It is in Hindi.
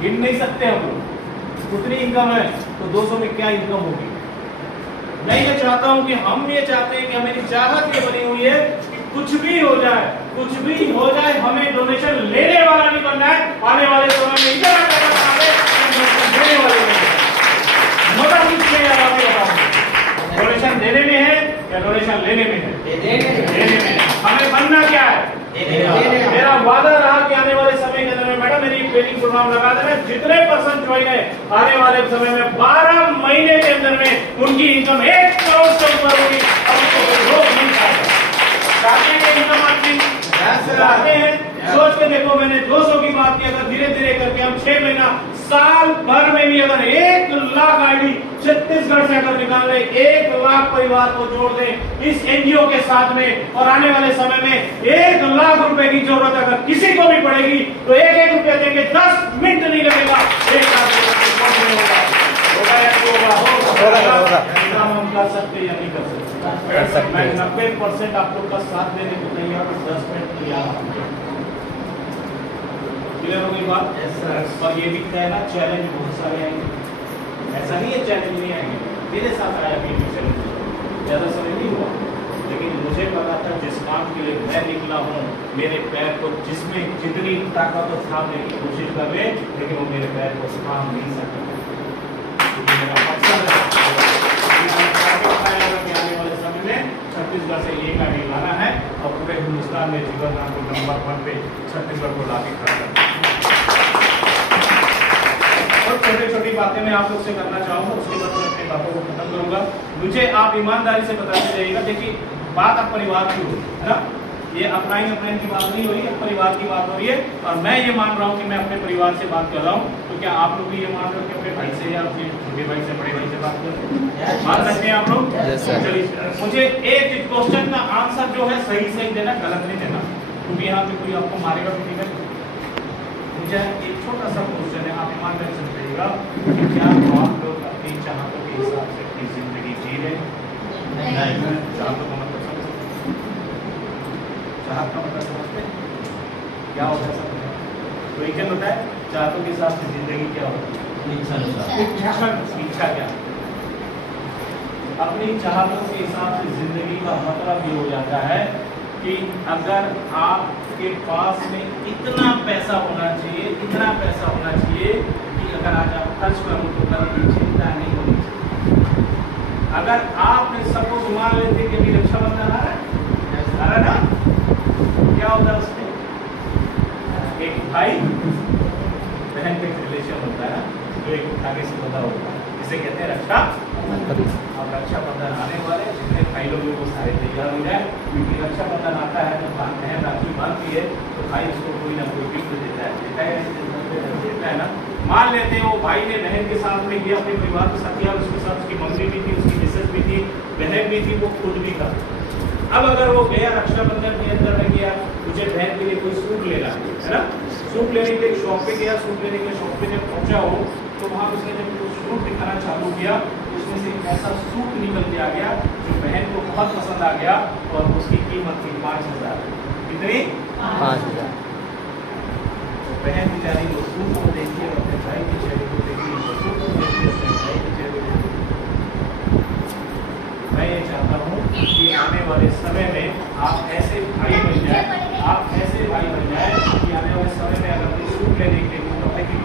गिन नहीं सकते हम लोग। उतनी इनकम है तो 200 में क्या इनकम होगी। मैं ये चाहता हूं कि हम ये चाहते हैं कि मेरी चाहत ये बनी हुई है कि कुछ भी हो जाए हमें डोनेशन लेने वाला नहीं बनना है। आने वाले समय में इतना पैसा कमाए देने वाले मगर कुछ नहीं यार, आपको बताऊं डोनेशन देने में है या डोनेशन लेने में है? देने में। हमें बनना क्या है? मेरा वादा रहा कि आने वाले समय के अंदर में मैडम मेरी ट्रेनिंग प्रोग्राम लगा देना, जितने पर्सन ज्वाइन है आने वाले समय में 12 महीने के अंदर में उनकी इनकम 1 करोड़ से ऊपर होगी। अब उसको रोक नहीं पाएगा। चाहते हैं इनकम आपकी चाहते हैं, सोच के देखो, मैंने 200 की बात की, अगर धीरे धीरे करके हम 6 महीना साल भर में भी अगर 1 लाख आईडी छत्तीसगढ़ से अगर निकाल ले, 1 लाख परिवार को जोड़ दें इस एनजीओ के साथ में, और आने वाले समय में 1 लाख रुपए की जरूरत अगर किसी को भी पड़ेगी तो 1-1 रुपया देंगे, 10 मिनट नहीं लगेगा, 1 लाख होगा। हम कर सकते या नहीं कर सकते? मैं 90% आप लोग का साथ देने को तैयार हूं, 10 मिनट तैयार। क्लियर हो गई बात? और ये भी कहना चैलेंज बहुत सारे आएंगे, ऐसा नहीं है चैलेंज नहीं आएंगे। मेरे साथ आया भी चैलेंज, ज्यादा समय नहीं हुआ, लेकिन मुझे पता था जिस काम के लिए मैं निकला हूँ, मेरे पैर को जिसमें जितनी ताकत और थामने की कोशिश कर रहे, लेकिन वो मेरे पैर को थाम नहीं सकता। मेरा मकसद है आने वाले समय में छत्तीसगढ़ से ये गाड़ी लाना है और पूरे हिंदुस्तान में जीवन राम को नंबर 1 पे छत्तीसगढ़ को लाके खड़ा करना। छोटी बातें मैं आप लोग से करना चाहूंगा, उसके बाद मैं अपनी बातों को खत्म करूंगा। मुझे आप ईमानदारी से बताते जाइएगा। देखिए बात अब परिवार की हो है ना, ये अपनाइन की बात नहीं हो रही है, परिवार की बात हो रही है। और मैं ये मान रहा हूँ कि मैं अपने परिवार से बात कर रहा हूँ, तो क्या आप लोग भी ये मान रहे हो कि अपने भाई से या अपने छोटे भाई से बड़े भाई से बात कर रहे हैं? मान सकते हैं आप लोग? चलिए, मुझे एक क्वेश्चन का आंसर जो है सही देना, गलत नहीं देना, क्योंकि यहाँ पे कोई आपको मारेगा भी नहीं। मुझे एक छोटा सा क्वेश्चन है, आप ईमानदारी से बताइएगा कि क्या आप लोग अपनी चाहतों के हिसाब से अपनी जिंदगी जी रहे हैं? नहीं। चाहतों का मतलब समझते? चाहत का मतलब समझते क्या होता है? सब तो एक बताए चाहतों के हिसाब से जिंदगी क्या होती है? इच्छा क्या? अपनी चाहतों के हिसाब से जिंदगी का मतलब ये हो जाता है कि अगर आपके पास में इतना पैसा होना चाहिए कि अगर आज आप खर्च करूं तो कल की चिंता नहीं होनी चाहिए। अगर आपने सबको मान लेते कि अभी रक्षाबंधन आ रहा है ना, क्या होता है उसमें? एक भाई बहन का रिलेशन होता है जो एक धागे से बंधा होता है, जिसे कहते हैं रक्षा। अब रक्षाबंधन आने वाले, जितने भाई लोग वो सारे तैयार हो जाए, क्योंकि रक्षाबंधन आता है तो बहन राखी बांधती है तो भाई उसको कोई ना कोई गिफ्ट देता है ना। मान लेते हैं वो भाई ने बहन के साथ में किया, अपने परिवार के साथ किया, उसके साथ उसकी मम्मी भी थी, उसकी मिसेज भी थी, बहन भी थी, वो खुद भी था। अब अगर वो गया रक्षाबंधन के अंदर में गया, मुझे बहन के लिए कोई सूट लेना है ना, सूट लेने के लिए शॉप पे गया, सूट लेने के शॉप पे जब पहुंचा हो तो वहाँ उसने जब वो सूट दिखाना चालू किया, उसमें से एक ऐसा सूट निकल के आ गया जो बहन को बहुत पसंद आ गया और उसकी कीमत थी 5,000। कितनी? 5,000। तो बहन बेचारी वो सूट को देखी और अपने भाई के चेहरे को देखी, सूट को देखी अपने भाई के चेहरे को देखी। मैं ये चाहता हूँ कि आने वाले समय में आप ऐसे भाई बन जाए कि आने वाले समय में अगर सूट लेने के लिए